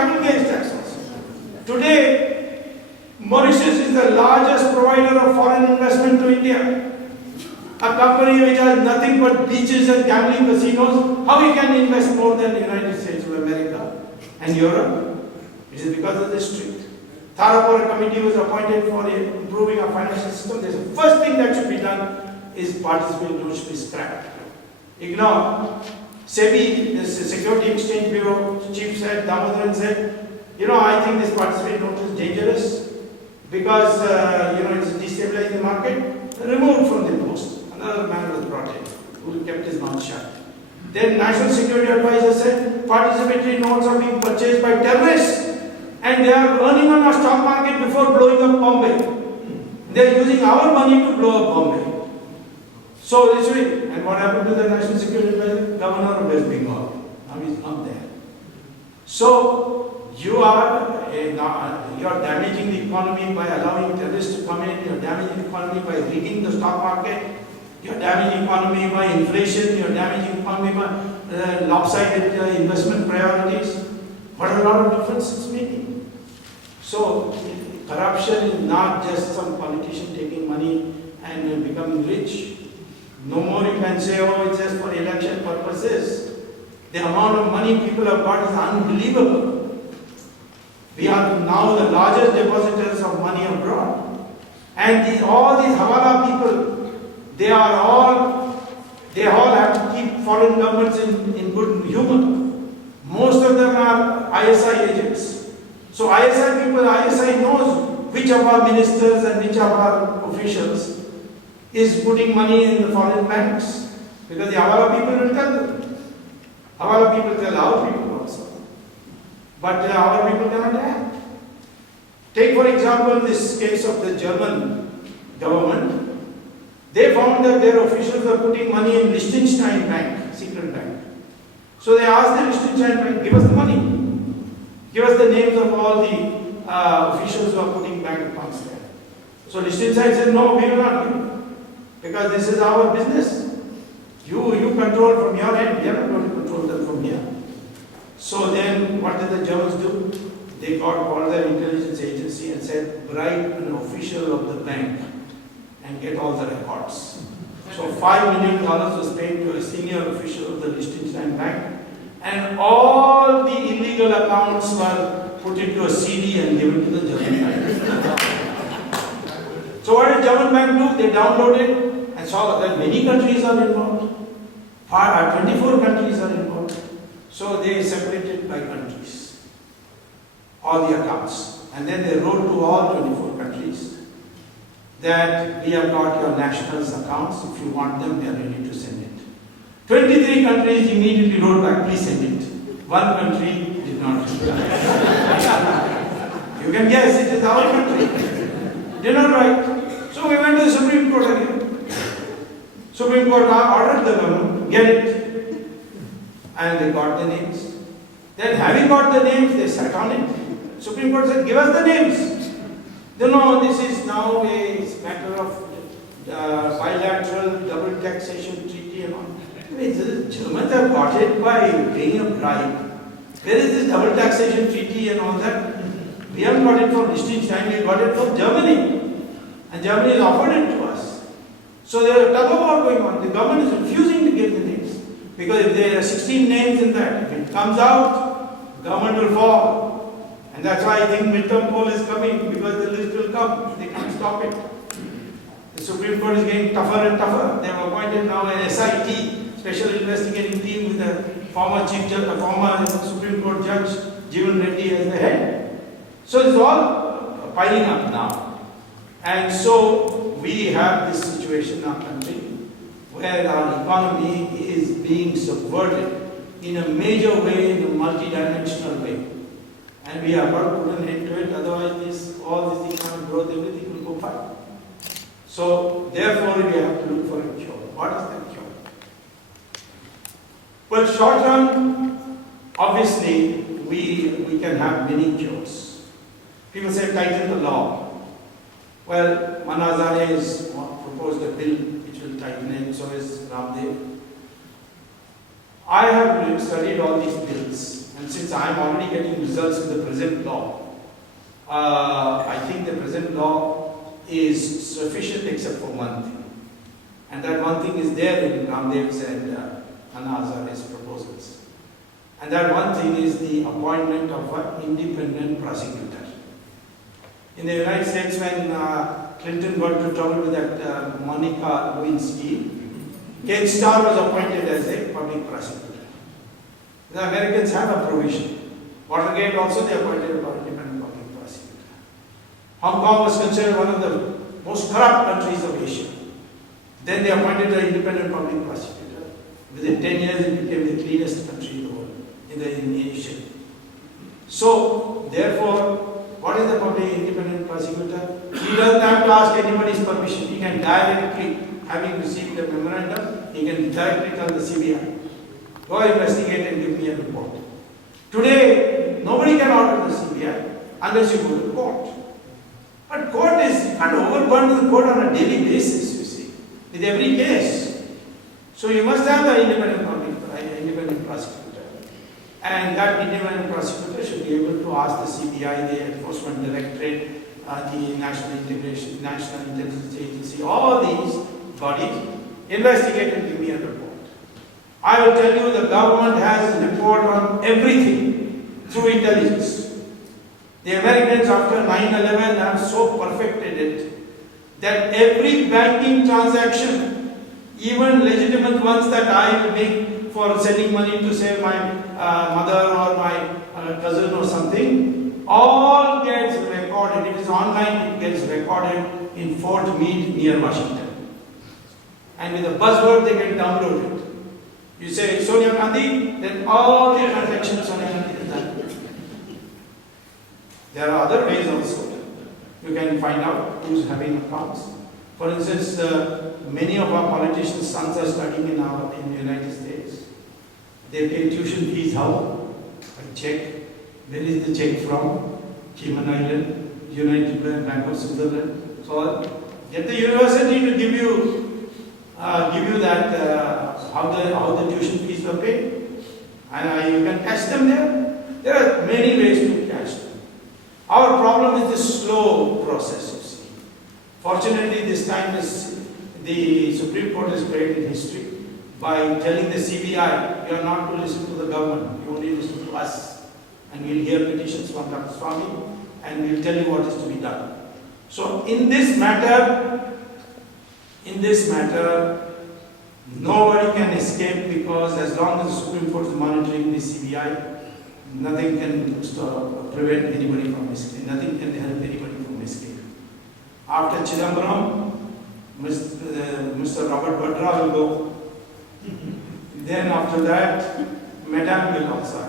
capital gains tax also. Today, Mauritius is the largest provider of foreign investment to India. A company which has nothing but beaches and gambling casinos, how we can invest more than the United States of America and Europe? It is because of this street. Tharapur committee was appointed for improving our financial system. The first thing that should be done is participant note should be scrapped. Ignore. SEBI, the Security Exchange Bureau chief said, Damodaran said, I think this participant note is dangerous because, it's destabilizing the market. Removed from the post. Another man was brought in who kept his mouth shut. Then National Security Advisor said, participatory notes are being purchased by terrorists and they are earning on our stock market before blowing up Bombay. They are using our money to blow up Bombay. So literally, and what happened to the National Security Advisor? Governor of West Bengal. Now he's not there. So you are damaging the economy by allowing terrorists to come in. You are damaging the economy by rigging the stock market. You are damaging the economy by inflation. You are damaging the economy by lopsided investment priorities. What a lot of difference it's making. So corruption is not just some politician taking money and becoming rich. No more you can say, it's just for election purposes. The amount of money people have got is unbelievable. We are now the largest depositors of money abroad. And all these Hawala people, they all have to keep foreign governments in good humor. Most of them are ISI agents. So ISI knows which of our ministers and which of our officials is putting money in the foreign banks. Because the Hawala people will tell them. Hawala people tell our people also. But our people cannot act. Take for example this case of the German government. They found that their officials were putting money in Liechtenstein Bank, secret bank. So they asked the Liechtenstein Bank, give us the money. Give us the names of all the officials who are putting bank accounts there. So Liechtenstein said, no, we will not give. Because this is our business. You control from your end, we are not going to control them from here. So then what did the Germans do? They called their intelligence agency and said, bribe an official of the bank and get all the records. So $5 million was paid to a senior official of the Liechtenstein Bank, and all the illegal accounts were put into a CD and given to the German bank. So what did German bank do? They downloaded and saw that many countries are involved. 24 countries are involved. So they separated by countries, all the accounts. And then they wrote to all 24 countries that we have got your nationals' accounts. If you want them, we are ready to send it. 23 countries immediately wrote back, please send it. One country did not reply. You can guess, it is our country. Did not write. So we went to the Supreme Court again. Supreme Court ordered the government, get it. And they got the names. Then having got the names, they sat on it. Supreme Court said, give us the names. No, this is now a matter of bilateral double taxation treaty and all. The Germans have got it by paying a bribe. Where is this double taxation treaty and all that? We haven't got it from Liechtenstein, we got it from Germany. And Germany has offered it to us. So there is a tug of war going on. The government is refusing to give the names. Because if there are 16 names in that, if it comes out, government will fall. And that's why I think midterm poll is coming, because the list will come. They can't stop it. The Supreme Court is getting tougher and tougher. They have appointed now an SIT, Special Investigating Team, with the former Supreme Court Judge Jeevan Reddy as the head. So it's all piling up now. And so we have this situation in our country where our economy is being subverted in a major way, in a multidimensional way. And we have got to put an end to it, otherwise all this economic growth, everything will go fine. So therefore we have to look for a cure. What is that cure? Well, short term, obviously we can have many cures. People say tighten the law. Well, Manazare has proposed a bill which will tighten it, so is Ramdev. I have studied all these bills, and since I am already getting results in the present law, I think the present law is sufficient except for one thing. And that one thing is there in Ramdev's and Anna Hazare's proposals. And that one thing is the appointment of an independent prosecutor. In the United States, when Clinton got into trouble with that Monica Lewinsky, Ken Starr was appointed as a public prosecutor. The Americans have a provision. Watergate also they appointed an independent public prosecutor. Hong Kong was considered one of the most corrupt countries of Asia. Then they appointed an independent public prosecutor. Within 10 years, it became the cleanest country in the world, in Asia. So, therefore, what is the public independent prosecutor? He doesn't have to ask anybody's permission. He can directly, having received a memorandum, he can directly tell the CBI, go investigate and give me a report. Today, nobody can order the CBI unless you go to court. But court is, you can't overburden the court on a daily basis, you see, with every case. So you must have an independent prosecutor. And that independent prosecutor should be able to ask the CBI, the Enforcement Directorate, the National Intelligence Agency, all these bodies, investigate and give me a report. I will tell you the government has a report on everything through intelligence. The Americans after 9/11 have so perfected it that every banking transaction, even legitimate ones that I will make for sending money to say my mother or my cousin or something, all gets recorded. It is online, it gets recorded in Fort Meade near Washington. And with a buzzword they get downloaded. You say Sonia Gandhi, then all the transactions Sonia Gandhi is done. There are other ways also. You can find out who's having accounts. For instance, many of our politicians' sons are studying in the United States. They pay tuition fees how? By check. Where is the check from? Cayman Island, United Bank of Switzerland. So get the university to give you that how the tuition fees were paid, and you can catch them there. There are many ways to catch them. Our problem is this slow process, you see. Fortunately, this time the Supreme Court has played in history by telling the CBI, you are not to listen to the government, you only listen to us. And we'll hear petitions from Dr. Swami and we'll tell you what is to be done. So in this matter, nobody can escape, because as long as the Supreme Court is monitoring the CBI, nothing can prevent anybody from escape. Nothing can help anybody from escape. After Chidambaram, Mr. Robert Vadra will go. Then after that, Madame will also.